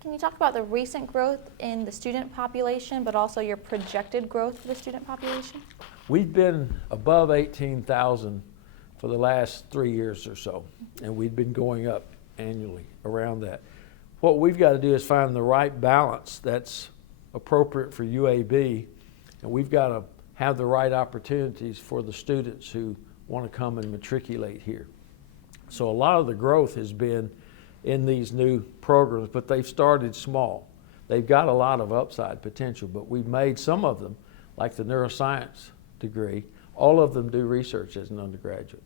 Can you talk about the recent growth in the student population, but also your projected growth for the student population? We've been above 18,000 for the last 3 years or so, and we've been going up annually around that. What we've got to do is find the right balance that's appropriate for UAB, and we've got to have the right opportunities for the students who want to come and matriculate here. So a lot of the growth has been in these new programs, but they've started small. They've got a lot of upside potential, but we've made some of them, like the neuroscience degree, all of them do research as an undergraduate.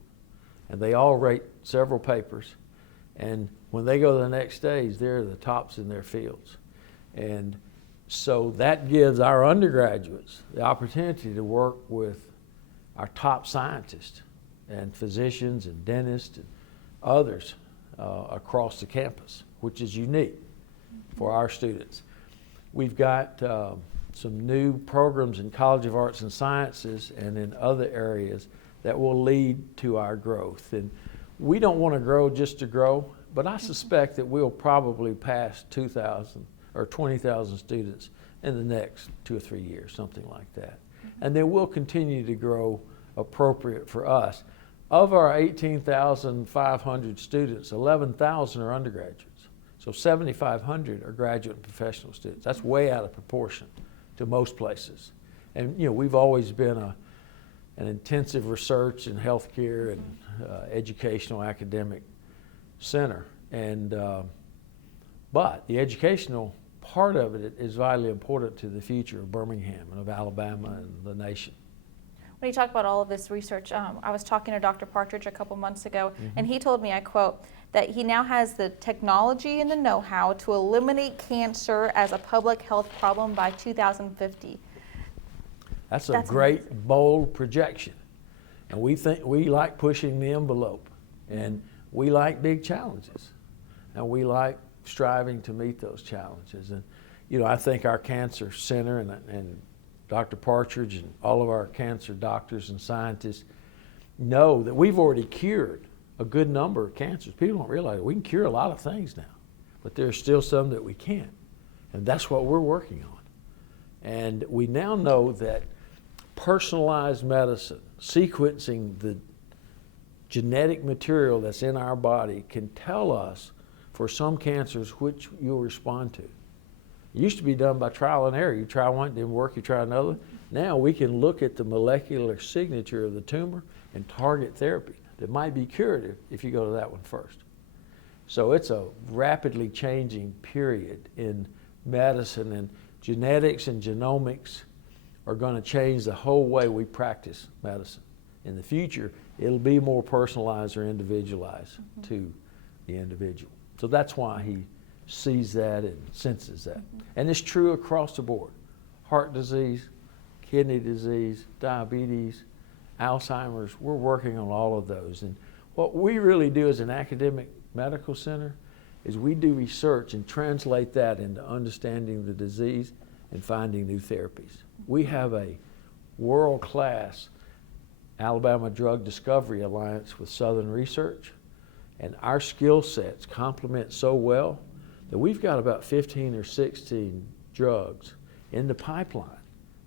And they all rate several papers. And when they go to the next stage, they're the tops in their fields. And so that gives our undergraduates the opportunity to work with our top scientists and physicians and dentists and others across the campus, which is unique for our students. We've got some new programs in College of Arts and Sciences and in other areas that will lead to our growth. And we don't want to grow just to grow, but I suspect that we'll probably pass 2,000 or 20,000 students in the next 2 or 3 years, something like that. And then we'll continue to grow appropriate for us. Of our 18,500 students, 11,000 are undergraduates. So 7,500 are graduate and professional students. That's way out of proportion to most places. And we've always been an intensive research and healthcare and educational academic center. And but the educational part of it is vitally important to the future of Birmingham and of Alabama and the nation. When you talk about all of this research, I was talking to Dr. Partridge a couple months ago, and he told me, I quote, that he now has the technology and the know-how to eliminate cancer as a public health problem by 2050. That's a great, bold projection. And we like pushing the envelope, and we like big challenges, and we like striving to meet those challenges. And I think our cancer center and Dr. Partridge and all of our cancer doctors and scientists know that we've already cured a good number of cancers. People don't realize it. We can cure a lot of things now, but there's still some that we can't. And that's what we're working on. And we now know that personalized medicine, sequencing the genetic material that's in our body, can tell us for some cancers which you'll respond to. It used to be done by trial and error. You try one, it didn't work, you try another. Now we can look at the molecular signature of the tumor and target therapy that might be curative if you go to that one first. So it's a rapidly changing period in medicine, and genetics and genomics are going to change the whole way we practice medicine. In the future, it'll be more personalized or individualized to the individual. So that's why he sees that and senses that. And it's true across the board. Heart disease, kidney disease, diabetes, Alzheimer's, we're working on all of those. And what we really do as an academic medical center is we do research and translate that into understanding the disease and finding new therapies. We have a world-class Alabama Drug Discovery Alliance with Southern Research, and our skill sets complement so well that we've got about 15 or 16 drugs in the pipeline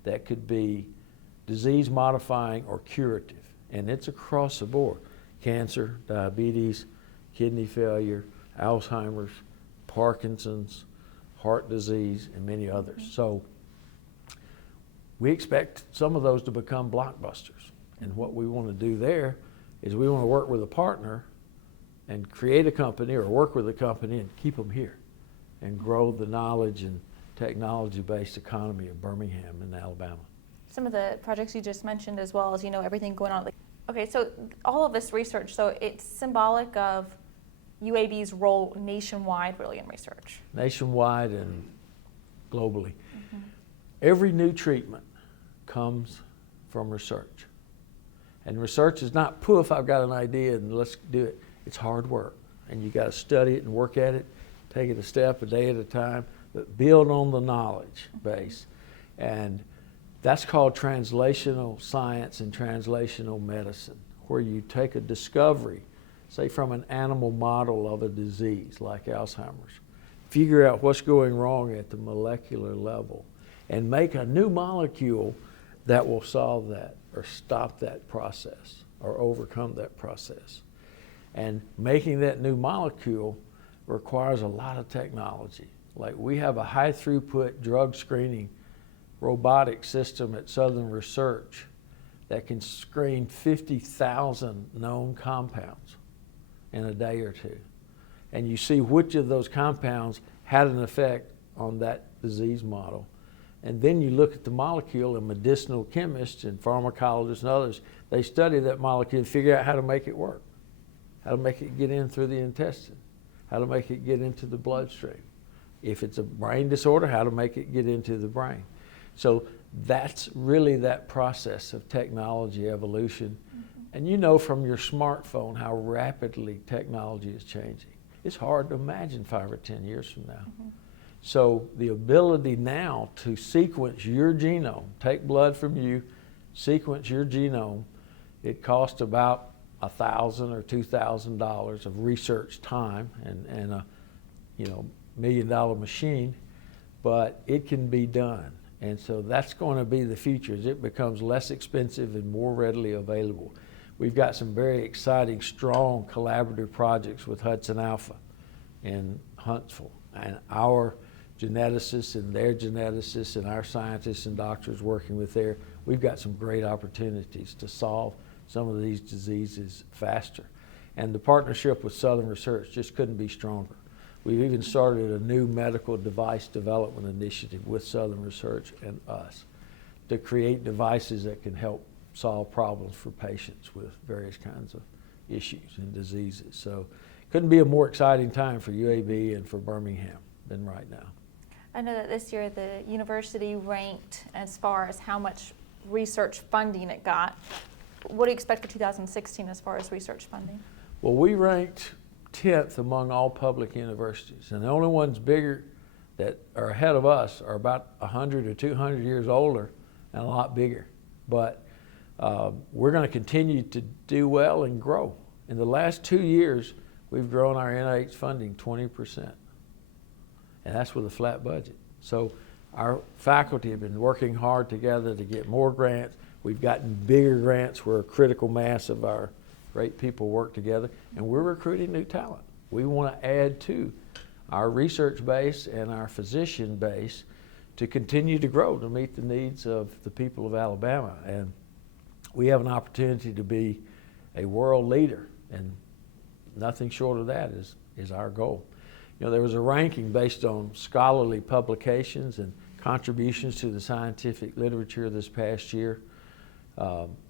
that could be disease modifying or curative. And it's across the board. Cancer, diabetes, kidney failure, Alzheimer's, Parkinson's, heart disease, and many others. So we expect some of those to become blockbusters. And what we want to do there is we want to work with a partner and create a company or work with a company and keep them here and grow the knowledge and technology-based economy of Birmingham and Alabama. Some of the projects you just mentioned, as well as everything going on. Okay, so all of this research, so it's symbolic of UAB's role nationwide, really, in research. Nationwide and globally. Every new treatment comes from research. And research is not, poof, I've got an idea and let's do it. It's hard work. And you got to study it and work at it, take it a step, a day at a time, but build on the knowledge base. And that's called translational science and translational medicine, where you take a discovery, say from an animal model of a disease like Alzheimer's, figure out what's going wrong at the molecular level and make a new molecule that will solve that or stop that process or overcome that process. And making that new molecule requires a lot of technology. Like we have a high throughput drug screening robotic system at Southern Research that can screen 50,000 known compounds in a day or two. And you see which of those compounds had an effect on that disease model. And then you look at the molecule, and medicinal chemists and pharmacologists and others, they study that molecule and figure out how to make it work, how to make it get in through the intestine, how to make it get into the bloodstream. If it's a brain disorder, how to make it get into the brain. So that's really that process of technology evolution. And you know from your smartphone how rapidly technology is changing. It's hard to imagine 5 or 10 years from now. So the ability now to sequence your genome, take blood from you, sequence your genome, it costs about $1,000 or $2,000 of research time and a $1 million machine, but it can be done. And so that's going to be the future as it becomes less expensive and more readily available. We've got some very exciting, strong collaborative projects with Hudson Alpha in Huntsville, and our geneticists and their geneticists and our scientists and doctors working with there. We've got some great opportunities to solve some of these diseases faster. And the partnership with Southern Research just couldn't be stronger. We've even started a new medical device development initiative with Southern Research and us to create devices that can help solve problems for patients with various kinds of issues and diseases. So couldn't be a more exciting time for UAB and for Birmingham than right now. I know that this year the university ranked as far as how much research funding it got. What do you expect for 2016 as far as research funding? Well, we ranked 10th among all public universities, and the only ones bigger that are ahead of us are about 100 or 200 years older and a lot bigger. But we're going to continue to do well and grow. In the last 2 years, we've grown our NIH funding 20%, and that's with a flat budget. So our faculty have been working hard together to get more grants. We've gotten bigger grants where a critical mass of our great people work together, and we're recruiting new talent. We want to add to our research base and our physician base to continue to grow to meet the needs of the people of Alabama. And we have an opportunity to be a world leader, and nothing short of that is our goal. There was a ranking based on scholarly publications and contributions to the scientific literature this past year.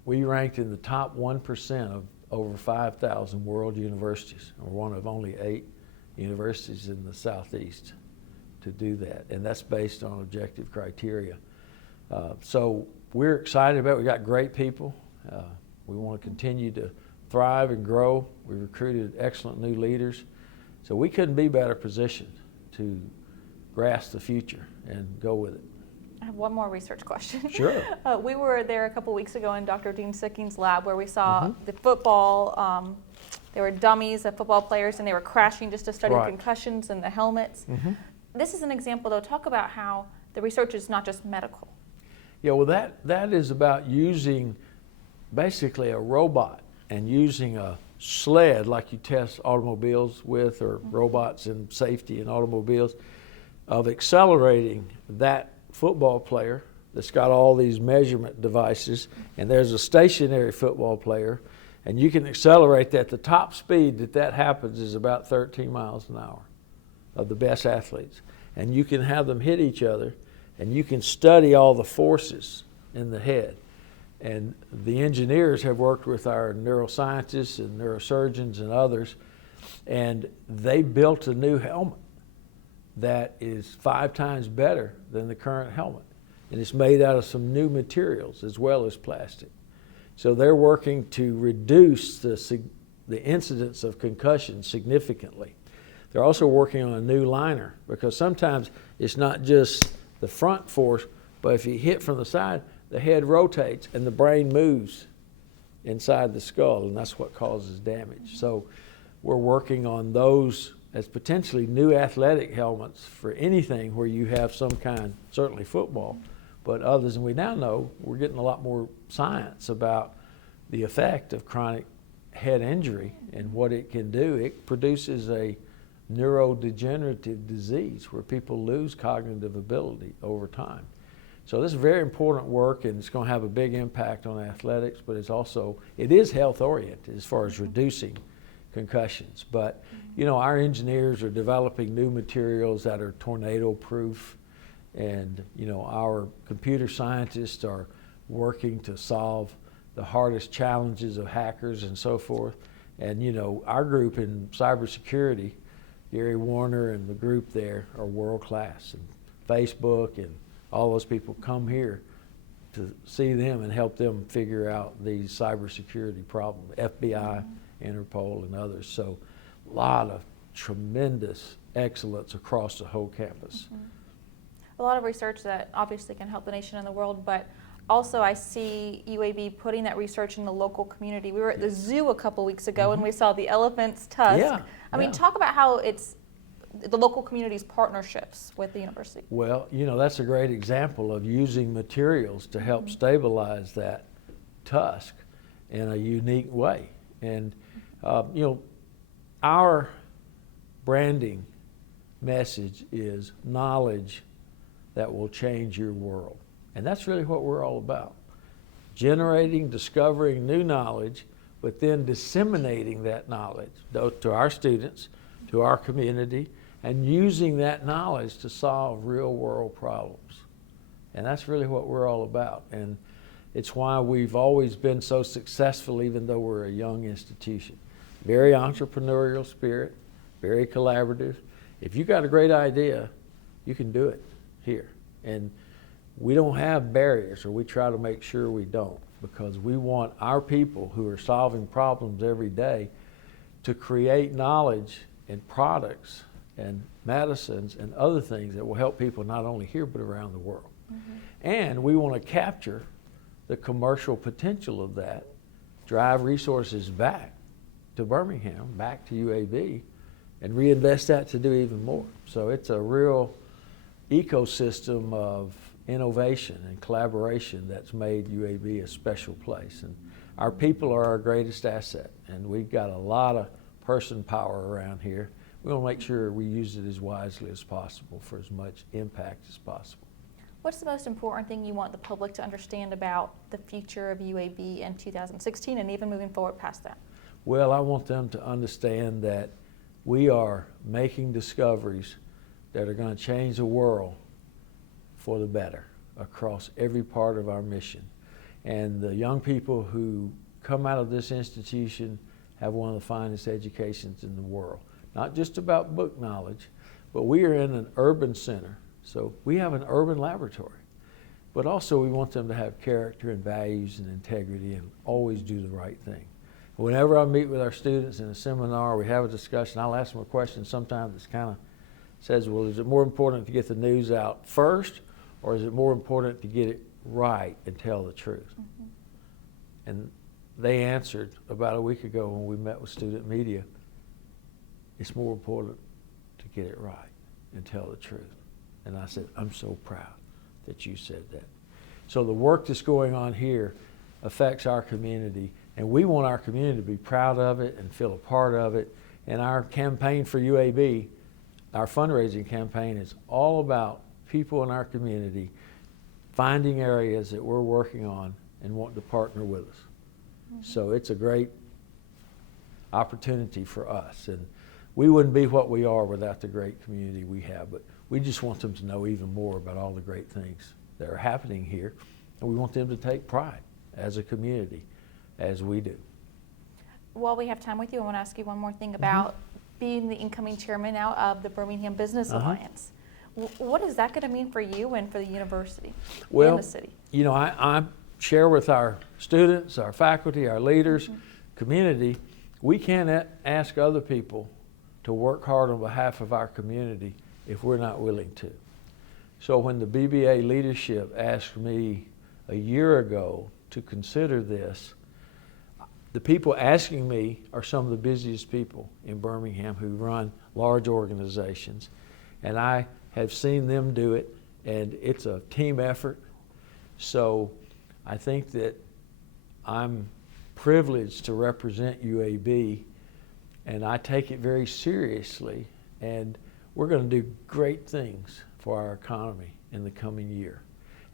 We ranked in the top 1% of over 5,000 world universities. We're one of only 8 universities in the Southeast to do that, and that's based on objective criteria. So we're excited about it. We got great people. We want to continue to thrive and grow. We recruited excellent new leaders. So we couldn't be better positioned to grasp the future and go with it. I have one more research question. Sure. We were there a couple weeks ago in Dr. Dean Sicking's lab where we saw the football, there were dummies of football players and they were crashing just to study concussions and the helmets. This is an example though, talk about how the research is not just medical. Yeah, well that is about using basically a robot and using a sled like you test automobiles with, or robots in safety in automobiles, of accelerating that football player that's got all these measurement devices, and there's a stationary football player, and you can accelerate that. The top speed that happens is about 13 miles an hour of the best athletes. And you can have them hit each other, and you can study all the forces in the head. And the engineers have worked with our neuroscientists and neurosurgeons and others, and they built a new helmet that is 5 times better than the current helmet. And it's made out of some new materials as well as plastic. So they're working to reduce the incidence of concussion significantly. They're also working on a new liner, because sometimes it's not just the front force, but if you hit from the side, the head rotates and the brain moves inside the skull, and that's what causes damage. So we're working on those as potentially new athletic helmets for anything where you have some kind, certainly football, but others. And we now know we're getting a lot more science about the effect of chronic head injury and what it can do. It produces a neurodegenerative disease where people lose cognitive ability over time. So this is very important work, and it's going to have a big impact on athletics, but it is health oriented as far as reducing concussions. But our engineers are developing new materials that are tornado proof, and our computer scientists are working to solve the hardest challenges of hackers and so forth. And our group in cybersecurity, Gary Warner and the group there, are world class, and Facebook and all those people come here to see them and help them figure out these cybersecurity problems, FBI, Interpol, and others. So a lot of tremendous excellence across the whole campus. A lot of research that obviously can help the nation and the world, but also I see UAB putting that research in the local community. We were at the zoo a couple weeks ago and we saw the elephant's tusk. I mean, talk about how it's the local community's partnerships with the university. Well, that's a great example of using materials to help stabilize that tusk in a unique way. And, our branding message is knowledge that will change your world. And that's really what we're all about. Generating, discovering new knowledge, but then disseminating that knowledge to our students, to our community, and using that knowledge to solve real world problems. And that's really what we're all about. And it's why we've always been so successful, even though we're a young institution. Very entrepreneurial spirit, very collaborative. If you got a great idea, you can do it here. And we don't have barriers, or we try to make sure we don't, because we want our people who are solving problems every day to create knowledge and products and medicines and other things that will help people not only here but around the world. And we want to capture the commercial potential of that, drive resources back to Birmingham, back to UAB, and reinvest that to do even more. So it's a real ecosystem of innovation and collaboration that's made UAB a special place. And our people are our greatest asset, and we've got a lot of person power around here. We want to make sure we use it as wisely as possible for as much impact as possible. What's the most important thing you want the public to understand about the future of UAB in 2016 and even moving forward past that? Well, I want them to understand that we are making discoveries that are going to change the world for the better across every part of our mission. And the young people who come out of this institution have one of the finest educations in the world. Not just about book knowledge, but we are in an urban center. So we have an urban laboratory. But also we want them to have character and values and integrity and always do the right thing. Whenever I meet with our students in a seminar, we have a discussion, I'll ask them a question sometimes that's kind of says, well, is it more important to get the news out first, or is it more important to get it right and tell the truth? And they answered about a week ago when we met with student media, it's more important to get it right and tell the truth. And I said, I'm so proud that you said that. So the work that's going on here affects our community, and we want our community to be proud of it and feel a part of it. And our campaign for UAB, our fundraising campaign, is all about people in our community finding areas that we're working on and want to partner with us. So it's a great opportunity for us. And we wouldn't be what we are without the great community we have, but we just want them to know even more about all the great things that are happening here. And we want them to take pride as a community, as we do. While we have time with you, I want to ask you one more thing about being the incoming chairman now of the Birmingham Business Alliance. What is that going to mean for you and for the university and the city? You know, I share with our students, our faculty, our leaders, community, we can't ask other people to work hard on behalf of our community if we're not willing to. So when the BBA leadership asked me a year ago to consider this, the people asking me are some of the busiest people in Birmingham who run large organizations, and I have seen them do it, and it's a team effort. So I think that I'm privileged to represent UAB, and I take it very seriously, and we're going to do great things for our economy in the coming year.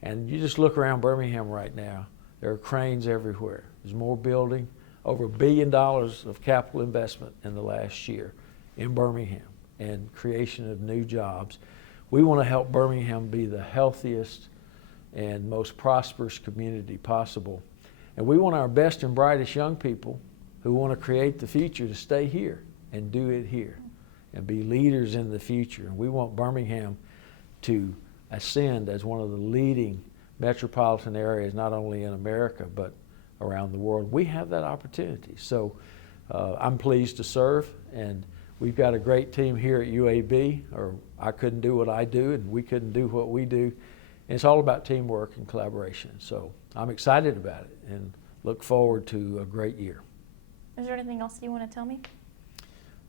And you just look around Birmingham right now, there are cranes everywhere. There's more building, over $1 billion of capital investment in the last year in Birmingham, and creation of new jobs. We want to help Birmingham be the healthiest and most prosperous community possible. And we want our best and brightest young people who want to create the future to stay here and do it here and be leaders in the future. And we want Birmingham to ascend as one of the leading metropolitan areas, not only in America, but around the world. We have that opportunity. So I'm pleased to serve, and we've got a great team here at UAB, or I couldn't do what I do, and we couldn't do what we do. And it's all about teamwork and collaboration. So I'm excited about it and look forward to a great year. Is there anything else you want to tell me?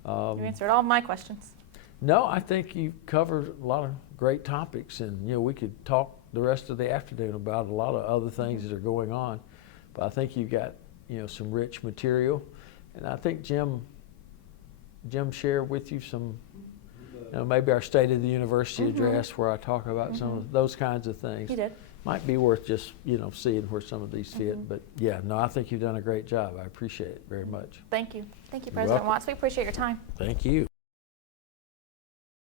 You answered all my questions. No, I think you covered a lot of great topics, and we could talk the rest of the afternoon about a lot of other things that are going on. But I think you've got some rich material, and I think Jim shared with you some, maybe our State of the University address where I talk about some of those kinds of things. He did. Might be worth just seeing where some of these fit. But yeah, no, I think you've done a great job. I appreciate it very much. Thank you, President Watts. We appreciate your time. Thank you.